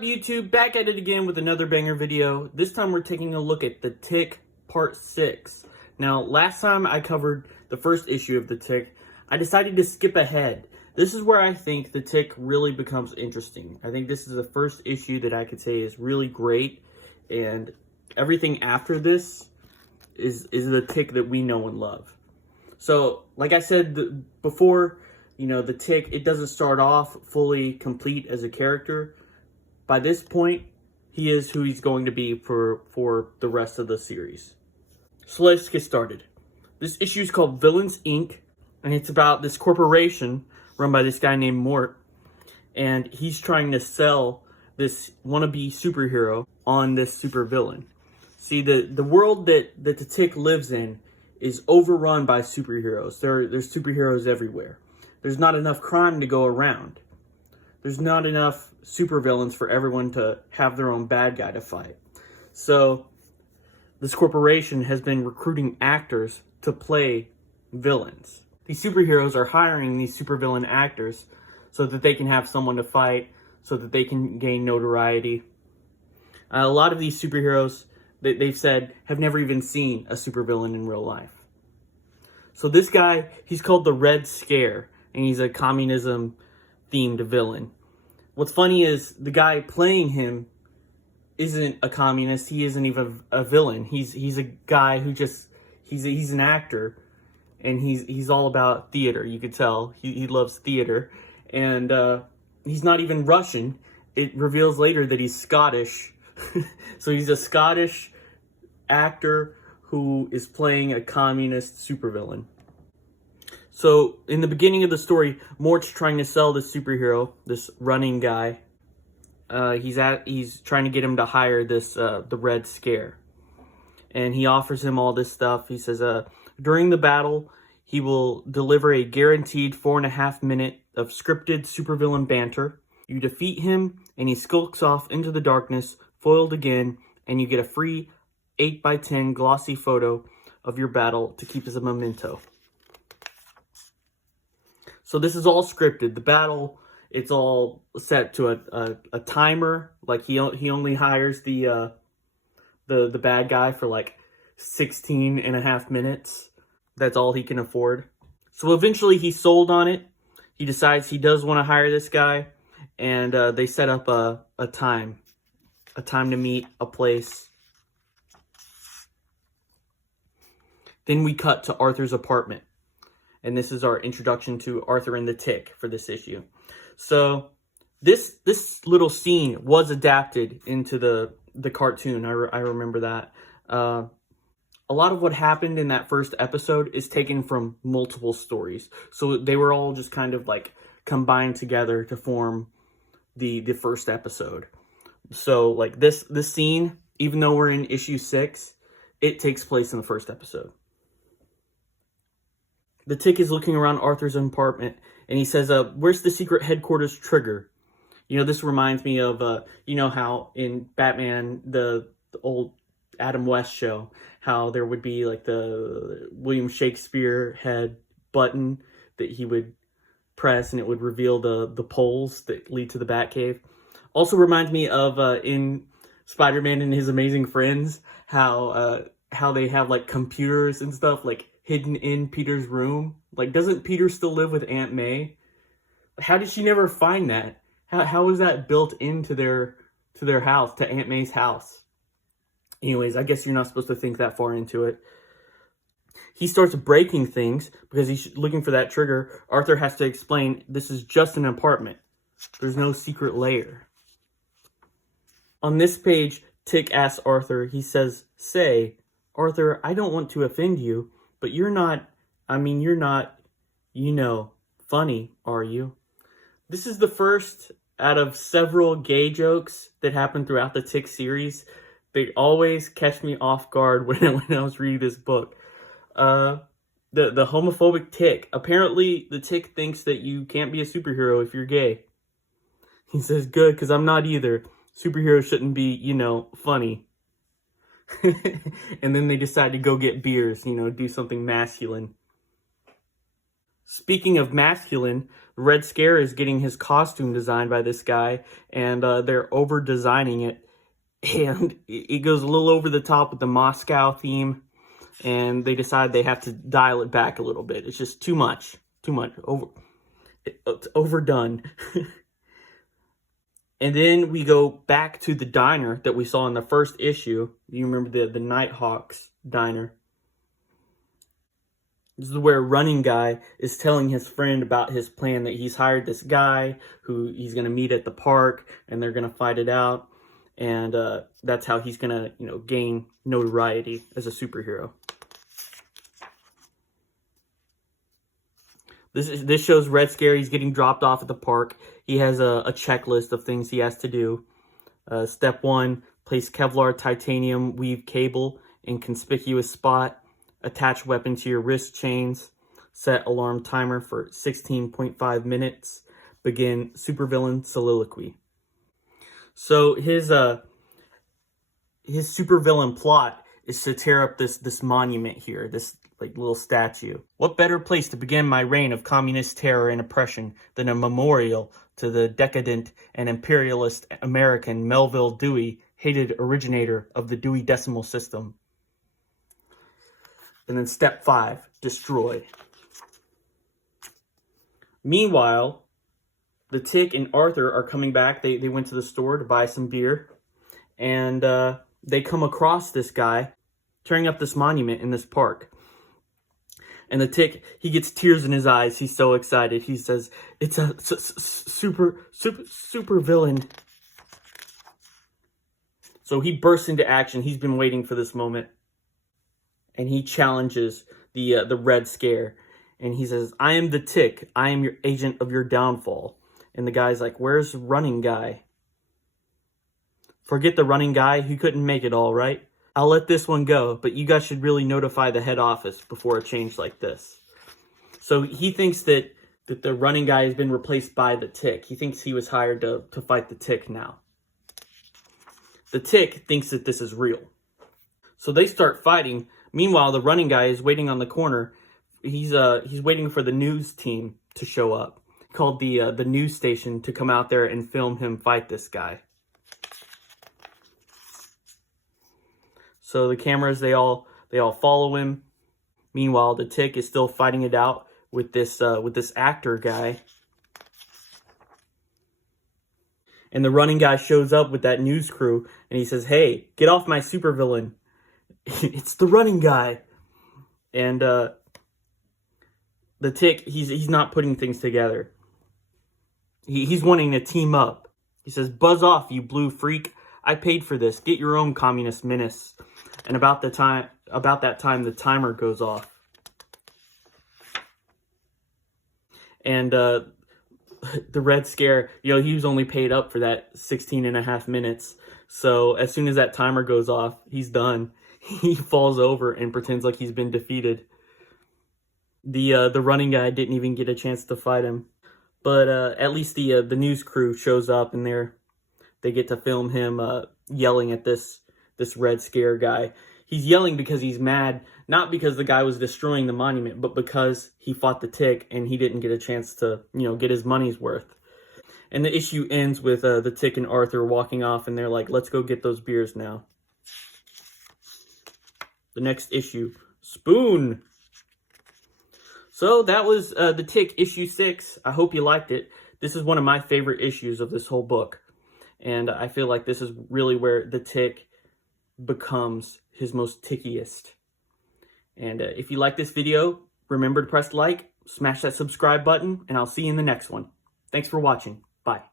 up, YouTube? Back at it again with another banger video. This time we're taking a look at The Tick Part 6. Now, last time I covered the first issue of The Tick, I decided to skip ahead. This is where I think The Tick really becomes interesting. I think this is the first issue that I could say is really great, and everything after this is The Tick that we know and love. So, like I said before, you know, The Tick, it doesn't start off fully complete as a character. By this point, he is who he's going to be for the rest of the series. So let's get started. This issue is called Villains, Inc., and it's about this corporation run by this guy named Mort, and he's trying to sell this wannabe superhero on this supervillain. See, the world that the Tick lives in is overrun by superheroes. There's superheroes everywhere. There's not enough crime to go around. There's not enough supervillains for everyone to have their own bad guy to fight. So this corporation has been recruiting actors to play villains. These superheroes are hiring these supervillain actors so that they can have someone to fight, so that they can gain notoriety. A lot of these superheroes, they've said, have never even seen a supervillain in real life. So this guy, he's called the Red Scare, and he's a communism-themed villain. What's funny is the guy playing him isn't a communist. He isn't even a villain. He's a guy who just, he's an actor, and he's all about theater. You could tell he loves theater, and he's not even Russian. It reveals later that he's Scottish. So he's a Scottish actor who is playing a communist supervillain. So in the beginning of the story, Mort's trying to sell this superhero, this running guy. He's trying to get him to hire this the Red Scare, and he offers him all this stuff. He says, during the battle, he will deliver a guaranteed 4.5 minutes of scripted supervillain banter. You defeat him, and he skulks off into the darkness, foiled again, and you get a free 8x10 glossy photo of your battle to keep as a memento. So this is all scripted. The battle, it's all set to a timer. Like he only hires the bad guy for like 16.5 minutes. That's all he can afford. So eventually he's sold on it. He decides he does want to hire this guy, and they set up a time to meet, a place. Then we cut to Arthur's apartment. And this is our introduction to Arthur and the Tick for this issue. So this little scene was adapted into the cartoon. I remember that. A lot of what happened in that first episode is taken from multiple stories. So they were all just kind of like combined together to form the first episode. So like this scene, even though we're in issue 6, it takes place in the first episode. The Tick is looking around Arthur's apartment, and he says, where's the secret headquarters trigger? You know, this reminds me of, you know how in Batman, the old Adam West show, how there would be like the William Shakespeare head button that he would press, and it would reveal the poles that lead to the Batcave. Also reminds me of in Spider-Man and His Amazing Friends, how they have like computers and stuff like hidden in Peter's room. Like, doesn't Peter still live with Aunt May? How did she never find that? How was that built into their house, to Aunt May's house? Anyways, I guess you're not supposed to think that far into it. He starts breaking things because he's looking for that trigger. Arthur has to explain, this is just an apartment. There's no secret layer. On this page, Tick asks Arthur, he says, say, Arthur, I don't want to offend you, but you're not, you know, funny, are you? This is the first out of several gay jokes that happen throughout the Tick series. They always catch me off guard when I was reading this book. The homophobic Tick. Apparently, the Tick thinks that you can't be a superhero if you're gay. He says, good, because I'm not either. Superheroes shouldn't be, you know, funny. And then they decide to go get beers, you know, do something masculine. Speaking of masculine, Red Scare is getting his costume designed by this guy, and they're over-designing it. And it goes a little over the top with the Moscow theme, and they decide they have to dial it back a little bit. It's just too much. It's overdone. And then we go back to the diner that we saw in the first issue. You remember the Nighthawks diner. This is where Running Guy is telling his friend about his plan, that he's hired this guy who he's going to meet at the park, and they're going to fight it out. And that's how he's going to, gain notoriety as a superhero. This shows Red Scare. He's getting dropped off at the park. He has a checklist of things he has to do. Step 1, place Kevlar titanium weave cable in conspicuous spot. Attach weapon to your wrist chains. Set alarm timer for 16.5 minutes. Begin supervillain soliloquy. So his supervillain plot is to tear up this monument here, this little statue. What better place to begin my reign of communist terror and oppression than a memorial to the decadent and imperialist American Melville Dewey, hated originator of the Dewey Decimal System. And then step 5, destroy. Meanwhile, the Tick and Arthur are coming back. They went to the store to buy some beer, and they come across this guy tearing up this monument in this park. And the Tick, he gets tears in his eyes. He's so excited. He says, "It's a super villain." So he bursts into action. He's been waiting for this moment. And he challenges the Red Scare. And he says, "I am the Tick. I am your agent of your downfall." And the guy's like, "Where's Running Guy?" "Forget the Running Guy. He couldn't make it all, right? I'll let this one go, but you guys should really notify the head office before a change like this." So he thinks that the Running Guy has been replaced by the Tick. He thinks he was hired to fight the Tick now. The Tick thinks that this is real. So they start fighting. Meanwhile, the Running Guy is waiting on the corner. He's waiting for the news team to show up. Called the news station to come out there and film him fight this guy. So the cameras, they all follow him. Meanwhile, the Tick is still fighting it out with this actor guy. And the Running Guy shows up with that news crew, and he says, "Hey, get off my supervillain. It's the Running Guy." And the Tick, he's not putting things together. He's wanting to team up. He says, "Buzz off, you blue freak. I paid for this. Get your own communist menace." And about that time, the timer goes off. And the Red Scare, he was only paid up for that 16.5 minutes. So as soon as that timer goes off, he's done. He falls over and pretends like he's been defeated. The Running Guy didn't even get a chance to fight him. But at least the news crew shows up, and they get to film him yelling at this Red Scare guy. He's yelling because he's mad, not because the guy was destroying the monument, but because he fought the Tick and he didn't get a chance to, get his money's worth. And the issue ends with the Tick and Arthur walking off, and they're like, "Let's go get those beers now." The next issue, Spoon. So that was the Tick issue 6. I hope you liked it. This is one of my favorite issues of this whole book. And I feel like this is really where the Tick becomes his most tickiest. And if you like this video, remember to press like, smash that subscribe button, and I'll see you in the next one. Thanks for watching. Bye.